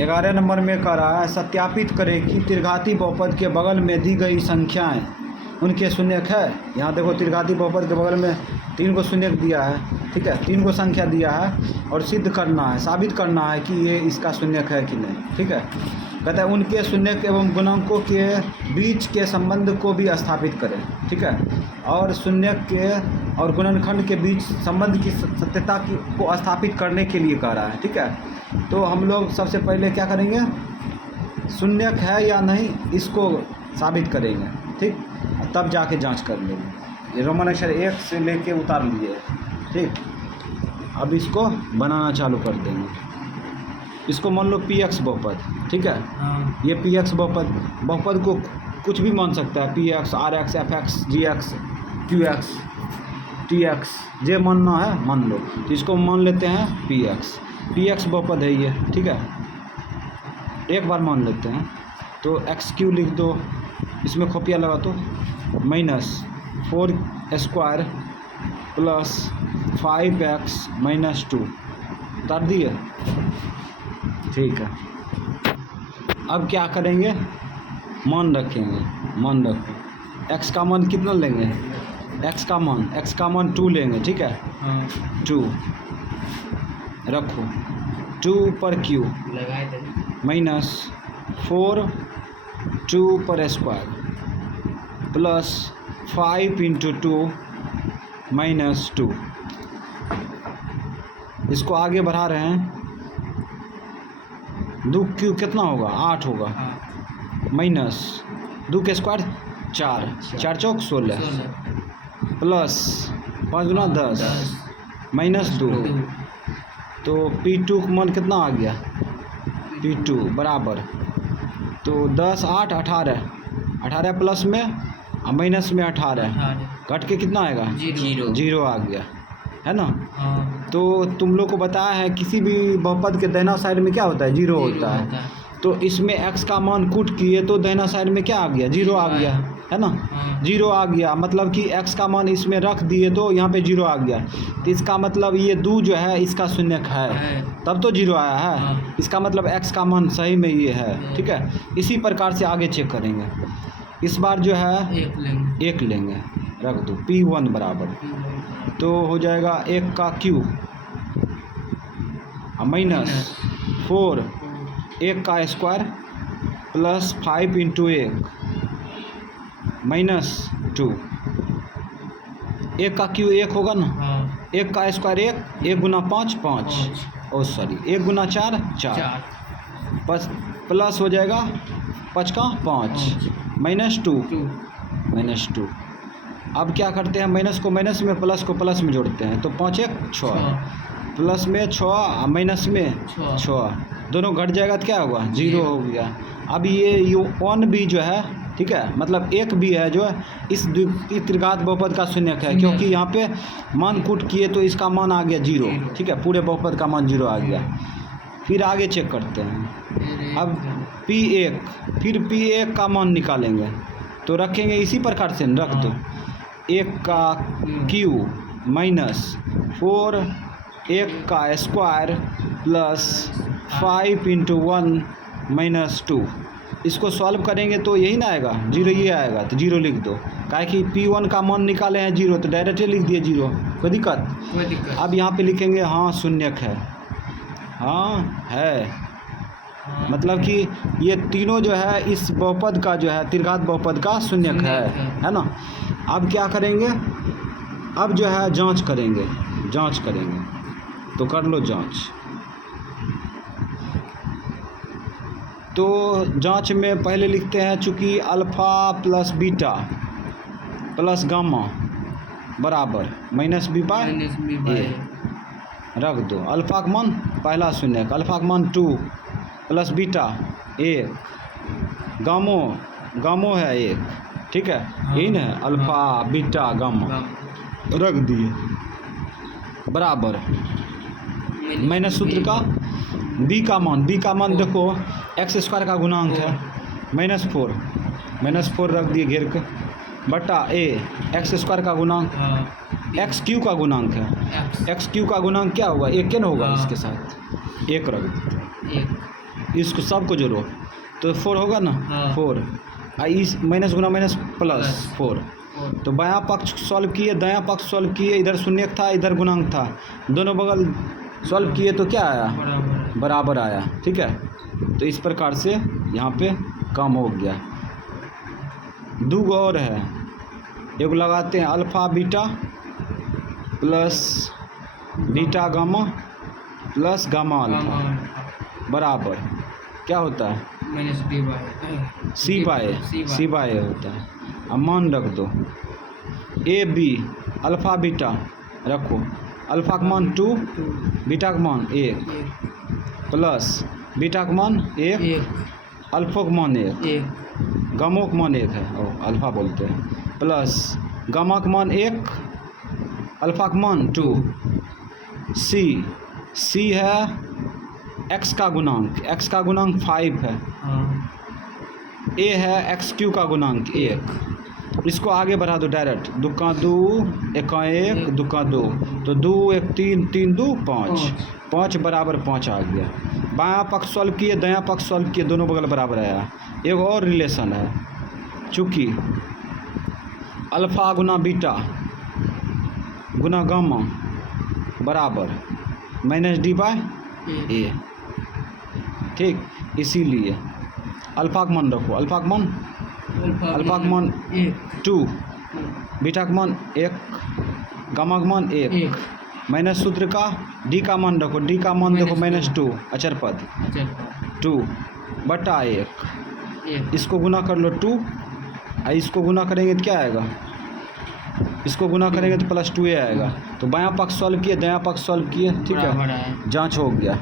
11 number में कह रहा है सत्यापित करें कि त्रिघाती बहुपद के बगल में दी गई संख्याएं उनके शून्यक है। यहाँ देखो त्रिघाती बहुपद के बगल में 3 को शून्यक दिया है, ठीक है, 3 को संख्या दिया है और सिद्ध करना है, साबित करना है कि ये इसका शून्यक है कि नहीं, ठीक है। कहता है उनके शून्यक एवं गुणांकों के बीच के संबंध को भी स्थापित करें, ठीक है, और शून्यक के और गुणनखंड के बीच संबंध की सत्यता को स्थापित करने के लिए कह रहा है, ठीक है। तो हम लोग सबसे पहले क्या करेंगे, शून्यक है या नहीं इसको साबित करेंगे, ठीक, तब जाके जांच कर लेंगे। ये रोमन अक्षर 1 से लेके उतार लिए, ठीक। अब इसको बनाना चालू कर देंगे। इसको मान लो px बहुपद, ठीक है। ये px बहुपद को कुछ भी मान सकता है, px, rx, fx, gx, qx, tx, जे मानना है मान लो। तो इसको मान लेते हैं px बहुपद है ये, ठीक है। एक बार मान लेते हैं तो xq लिख दो, इसमें खोपिया लगा तो -4² प्लस 5x - 2 उतार दिए, ठीक है। अब क्या करेंगे, मान रखेंगे, मान रखें x का मान कितना लेंगे, x का मान 2 लेंगे, ठीक है। 2 रखो, 2 पर q -4 2 पर स्क्वायर प्लस 5 × 2 -2। इसको आगे बढ़ा रहे हैं, 2 क्यूब कितना होगा, 8 होगा, माइनस 2 के स्क्वायर 4, 4 चौक 16 प्लस 5 गुना 10 -2। तो P2 का मान कितना आ गया, P2 बराबर, तो 10 8 18 प्लस में माइनस में 18 घट के कितना आएगा, 0 आ गया, है ना। तो तुम लोग को बताया है किसी भी बहुपद के दाहिना साइड में क्या होता है, 0 होता है। तो इसमें x का मान कूट किए तो दाहिना साइड में क्या आ गया, 0 आ गया, है ना। 0 आ गया मतलब कि x का मान इसमें रख दिए तो यहाँ पे 0 आ गया। तो इसका मतलब ये 2 जो है इसका शून्यक है, तब तो 0 आया है। इसका मतलब x का मान सही में ये है, ठीक है। इसी प्रकार से आगे चेक करेंगे। इस बार जो है 1 लेंगे, रख दो P1 बराबर, तो हो जाएगा 1 का क्यूब -4 1 का स्क्वायर प्लस 5 × 1 -2। 1 का क्यूब 1 होगा ना, 1 का स्क्वायर 1 गुना 5 5, ओ सॉरी 1 गुना 4 4 प्लस हो जाएगा 5 का 5 -2। अब क्या करते हैं, माइनस को माइनस में, प्लस को प्लस में जोड़ते हैं, तो 5 1 6 प्लस में 6 माइनस में 6, दोनों घट जाएगा तो क्या होगा, 0 हो गया। अब ये 1 भी जो है, ठीक है, मतलब 1 भी है जो है इस त्रिघात बहुपद का शून्यक है, क्योंकि यहाँ पे मान कूट किए तो इसका मान आ गया 0, ठीक है, पूरे बहुपद का मान 0 आ गया। फिर आगे चेक करते हैं। अब P1, फिर P1 का मान निकालेंगे, तो रखेंगे इसी प्रकार से, रख दो 1 का क्यूब -4 1 का स्क्वायर प्लस 5 × 1 -2। इसको सॉल्व करेंगे तो यही ना आएगा, 0 ये आएगा, तो 0 लिख दो। काहे कि P1 का मान निकाले हैं 0, तो डायरेक्टली लिख दिए 0, कोई दिक्कत। अब यहाँ पे लिखेंगे हाँ शून्यक है, हाँ है, मतलब कि ये तीनों जो है इस बहुपद का जो है त्रिघात बहुपद का शून्यक है ना। अब क्या करेंगे, अब जो है जांच करेंगे, तो कर लो जांच। तो जांच में पहले लिखते हैं, चूँकि alpha plus beta plus gamma बराबर -b/a, रख दो। अल्फ़ा का मान पहला शून्यक, अल्फ़ा का मान 2 प्लस बीटा 1, गामो है 1, ठीक है, यही ना, अल्फ़ा बीटा गामा रख दिए बराबर माइनस सूत्र का b का मान देखो x² का गुणांक है -4 रख दिए घेर के, बटा a x² का गुणांक, x³ का गुणांक है, x³ का गुणांक क्या होगा, 1 न होगा, इसके साथ 1 रख देते, इसको सबको जोड़ो तो 4 होगा ना। हाँ। 4 इस माइनस गुना माइनस प्लस 4। तो बायां पक्ष सॉल्व किए, दायां पक्ष सॉल्व किए, इधर शून्यक था इधर गुणांक था, दोनों बगल सॉल्व किए तो क्या आया, बराबर आया। ठीक है, तो इस प्रकार से यहाँ पे काम हो गया। दो और है, एक लगाते हैं alpha beta plus beta gamma plus gamma alpha बराबर क्या होता है, माइनस सी बाय होता है। अब मान रख दो ए बी अल्फ़ा बीटा रखो, अल्फ़ा का मान 2 बीटा का मान 1 प्लस बीटा का मान 1 अल्फ़ा का मान 1 गामा का मान 1 है और अल्फ़ा बोलते हैं, प्लस गामा का मान 1 अल्फ़ा का मान 2 सी है x का गुणांक 5 है, a है x क्यू का गुणांक 1। इसको आगे बढ़ा दो डायरेक्ट, दुका 2 एका 1 दुका 2 तो 2 1 3 3 2 5 बराबर 5 आ गया। बायां पक्ष सॉल्व किए दायां पक्ष सॉल्व किए, दोनों बगल बराबर आया। एक और रिलेशन है, चूँकि अल्फ़ा गुना बीटा गुना गामा बराबर माइनस डी बाय ए। ठीक, इसीलिए अल्फ़ा का मान रखो, अल्फ़ा का मान 2 बीटा का मान 1 गामा का मान 1 माइनस सूत्र का डी का मान रखो, डी का मान देखो -2 अचर पद 2 बटा 1, इसको गुना कर लो 2, इसको गुना करेंगे तो क्या आएगा, इसको गुना करेंगे तो +2 आएगा। तो बायां पक्ष सॉल्व किए दायां पक्ष सॉल्व किए, ठीक है, जांच हो गया।